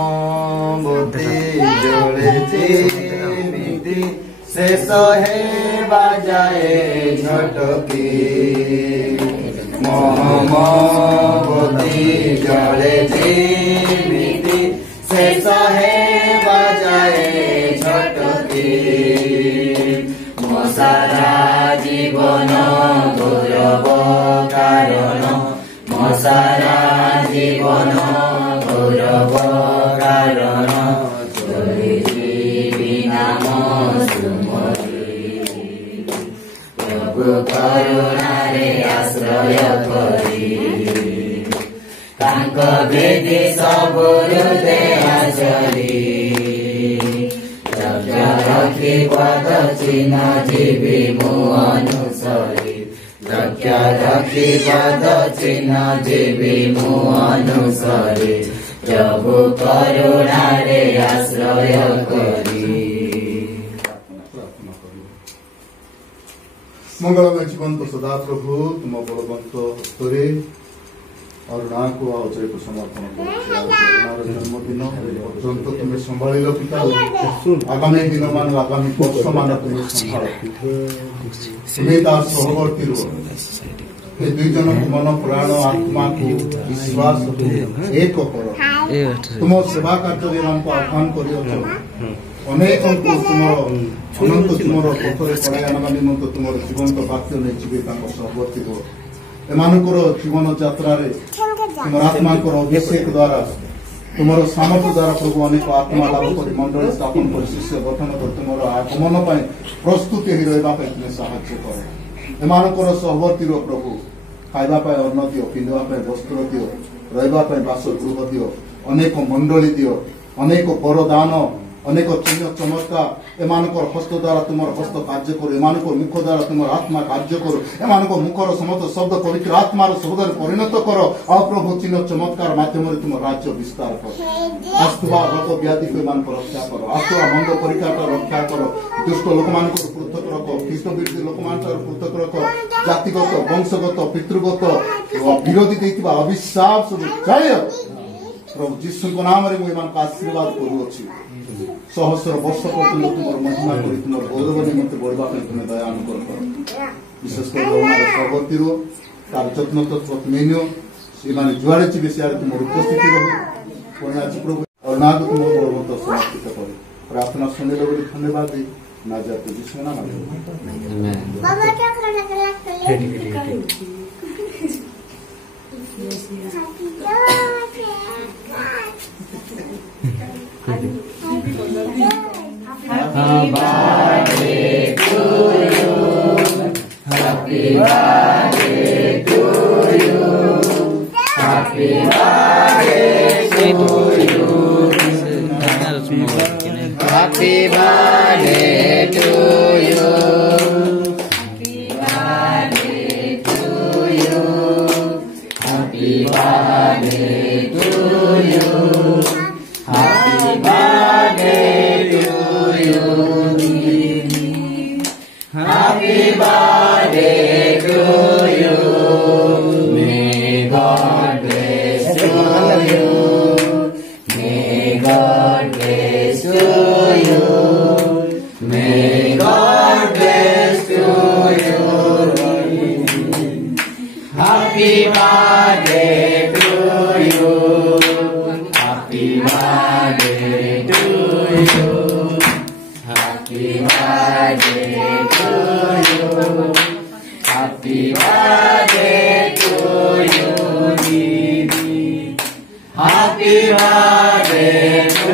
মহমবতী জ্বলেছে মিটি শেষ হে বাজায়ে ঝটকি মহমবতী জ্বলেছে মিটি শেষ হে বাজায়ে ঝটকি মশারা জীবন গৌরব কারণ মশারা জীবন গৌরব কারণ নাম সুমরি প্রভু করুণারে আশ্রয় করি তাଙ୍କ বেদে ସବୁରୁ ଦେହାଚରି ଲକ୍ଷ୍ୟ ରଖି ପଦ ଚିହ୍ନ ଯିବି ମୁଁ ଅନୁସରି ଲକ୍ଷ୍ୟ ରଖି ପଦ ଚିହ୍ନ ଯିବି ମୁଁ ଅନୁସରି ପ୍ରଭୁ କରୁଣାରେ ଆଶ୍ରୟ କରି। मंगलमय जीवन तो सदा प्रभु तुम बलवंत हस्तरे अरुणा को अजय को समर्पण जन्मदिन पर्यंत तुम्हें संभाल पिता आगामी दिन मान आगामी वर्ष मान तुम्हें संभाल तुम्हें तार सहवर्ती ये दुई जन मन प्राण आत्मा को विश्वास एक कर तुम सेवा कार्य आह्वान कर अनेक तुम अनंत तुम पथरे कड़ाई आना निमंत तुम जीवंत वाक्य नहीं जीवे सहवर्ती हो एमानकर जीवन यात्रा तुम आत्मा अभिषेक द्वारा तुम सामर्थ्य द्वारा प्रभु अनेक आत्मा लाभ कर मंडल स्थापन कर शिष्य गठन कर तुम आगमन प्रस्तुति ही रहा तुम्हें साहाय्य कर एमानकर सहवर्ती प्रभु खाइबा अन्न दियो पिंधापी वस्त्र दियो रहा बासगृह दियो अनेक मंडली दियो अनेक वरदान अनेक चिन्ह चमत्कार एमानकर हस्त द्वारा तुम हस्त कार्य करो एमानकर मुख द्वारा तुम आत्मा कार्य करो एमानकर मुखर समस्त शब्द पवित्र आत्मार शब्द परिणत कर आ प्रभु चिन्ह चमत्कार माध्यम तुम राज्य विस्तार कर आसुवा रोग व्याधि को रक्षा कर आसुवा मंद परीक्षा रक्षा कर दुष्ट लोक मान पृथक रख ख्रीष्ट विरोधी लोक मान पृथक रख जातिगत वंशगत पितृगत विरोधी देथिबा अविश्वास सब जय प्रभु जीशु नाम रे मुझे आशीर्वाद करूँ सहस्र वर्ष पर्यटन तुम महिमा कर तुम गौरव निमंत बढ़वा तुम्हें दया अनुग्रह कर विशेषकर सहवर्ती तार जत्न तत्व तुम्हें नियो से जुआड़े जी सियाड़े तुम उपस्थिति रहो प्रभु अरुणा को तुम बलवंत समर्पित कर प्रार्थना सुने बोली धन्यवाद दी ना जाते जीशु नाम Happy birthday to you. Happy birthday to you. Happy birthday to you. Happy birthday to you. Happy birthday to you. Happy birthday to you. Happy birthday to you. Happy birthday to you. May God bless to you. May God bless to you. May God bless to you. Happy birthday to you. Happy birthday to you. Happy birthday to you. Happy birthday to you. Happy birthday to